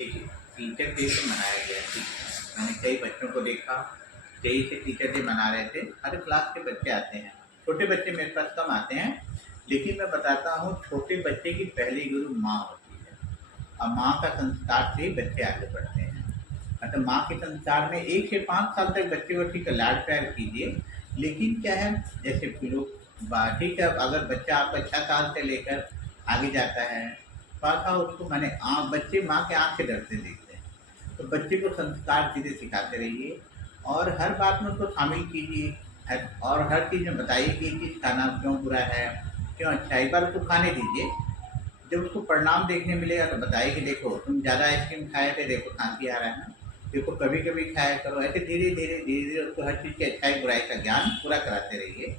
देखिए, teacher day तो मनाया गया थी। मैंने कई बच्चों को देखा, कई से टीचर डे मना रहे थे। हर क्लास के बच्चे आते हैं। छोटे बच्चे मेरे पास कम आते हैं, लेकिन मैं बताता हूँ, छोटे बच्चे की पहली गुरु माँ होती है और माँ का संस्कार से ही बच्चे आगे बढ़ते हैं। मतलब माँ के संस्कार में 1 से 5 साल तक बच्चे को ठीक है लाड प्यार कीजिए, लेकिन क्या है, जैसे लोग ठीक है, अगर बच्चा आपका 6 साल से लेकर आगे जाता है, पापा उसको मैंने बच्चे माँ के आँख से डरते देखते हैं। तो बच्चे को संस्कार चीज़ें सिखाते रहिए और हर बात में उसको शामिल कीजिए। और हर चीज़ में बताइए कि ये चीज़ खाना क्यों बुरा है, क्यों अच्छा है। एक बार उसको खाने दीजिए, जब उसको परिणाम देखने मिलेगा तो बताइए कि देखो तुम ज़्यादा आइसक्रीम खाए थे, देखो खांसी आ रहा है ना, देखो कभी कभी खाया करो। ऐसे धीरे धीरे धीरे धीरे उसको हर चीज़ की अच्छाई बुराई का ज्ञान पूरा कराते रहिए।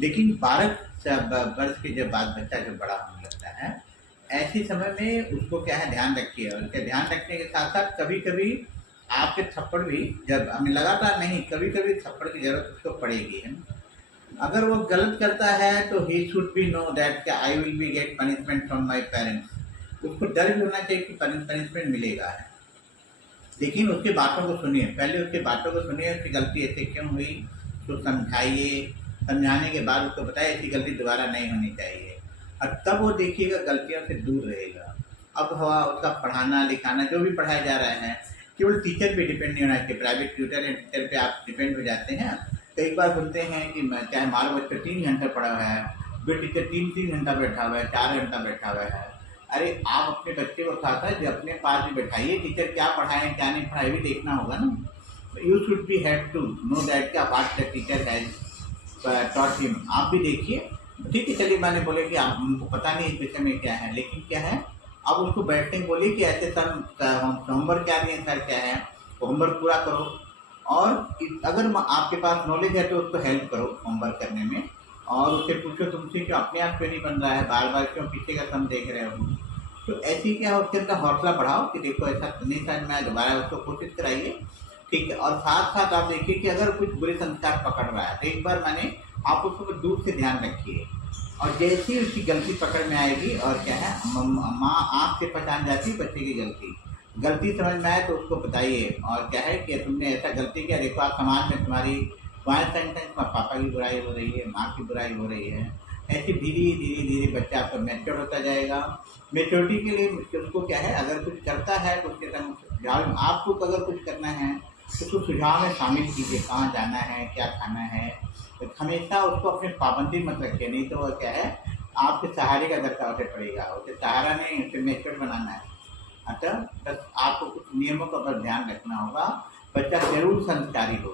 लेकिन 12 वर्ष के जब बाद बच्चा जब बड़ा होने लगता है, ऐसे समय में उसको क्या है ध्यान रखिए। और उसका ध्यान रखने के साथ साथ कभी कभी आपके थप्पड़ भी, जब हमें लगातार नहीं, कभी कभी थप्पड़ की जरूरत उसको पड़ेगी, है ना। अगर वो गलत करता है तो ही should be know that I will be get punishment from my parents. उसको डर भी होना चाहिए कि पनिशमेंट मिलेगा है। लेकिन उसकी बातों को सुनिए, पहले उसकी बातों को सुनिए, उसकी गलती ऐसे क्यों हुई, उसको समझाइए। समझाने के बाद उसको बताइए ऐसी गलती दोबारा नहीं होनी चाहिए, और तब वो देखिएगा गलतियों से दूर रहेगा। अब हुआ उसका पढ़ाना लिखाना, जो भी पढ़ाया जा रहा है, केवल टीचर पे डिपेंड नहीं होना चाहिए। प्राइवेट ट्यूटर या टीचर पे आप डिपेंड हो जाते हैं। कई बार सुनते हैं कि चाहे हमारा बच्चा 3 घंटा पढ़ा हुआ है, वे टीचर 3-3 घंटा बैठा हुआ है, 4 घंटा बैठा हुआ है। अरे आप अपने बच्चे को साथ है जो अपने पास भी बैठाइए, टीचर क्या पढ़ाए क्या नहीं पढ़ाए भी देखना होगा ना। You should be have to know that क्या what the teacher has taught him. आप भी देखिए। ठीक है, चलिए मैंने बोले कि आप हमको पता नहीं इस विषय में क्या है, लेकिन क्या है, अब उसको बैठने को बोलिए कि ऐसे सर होमवर्क क्या दिए, सर क्या है, होमवर्क पूरा करो। और अगर आपके पास नॉलेज है तो उसको हेल्प करो होमवर्क करने में, और उससे पूछो तुमसे कि अपने आप क्यों नहीं बन रहा है, बार बार क्यों पीछे का सम देख रहे हो। तो ऐसी क्या है, उसके अंदर हौसला बढ़ाओ कि देखो ऐसा नहीं समझ में आया, दोबारा उसको कोशिश कराइए। ठीक है, और साथ साथ आप देखिए कि अगर कुछ बुरे संस्कार पकड़ रहा है तो एक बार मैंने आप उसको दूर से ध्यान रखिए। और जैसे ही उसकी गलती पकड़ में आएगी, और क्या है, माँ आँख से पहचान जाती है बच्चे की गलती। गलती समझ में आए तो उसको बताइए, और क्या है कि तुमने ऐसा गलती किया, देखो आप समाज में तुम्हारी तुम्हारे सेंटेंस में पापा की बुराई हो रही है, माँ की बुराई हो रही है। ऐसे धीरे धीरे धीरे बच्चा आपका मैच्योर होता जाएगा। मेच्योरिटी के लिए उसको क्या है, अगर कुछ करता है तो उसके संग सुझाव, आपको अगर कुछ करना है तो उसको सुझाव में शामिल कीजिए, कहाँ जाना है, क्या खाना है। तो हमेशा उसको अपनी पाबंदी मत रखिए, नहीं तो वो क्या है, आपके सहारे का दरकार उसे पड़ेगा। उसे सहारा नहीं, उसे मैच्योर बनाना है। अतः बस आपको कुछ नियमों का बस ध्यान रखना होगा, बच्चा जरूर संस्कारी होगा।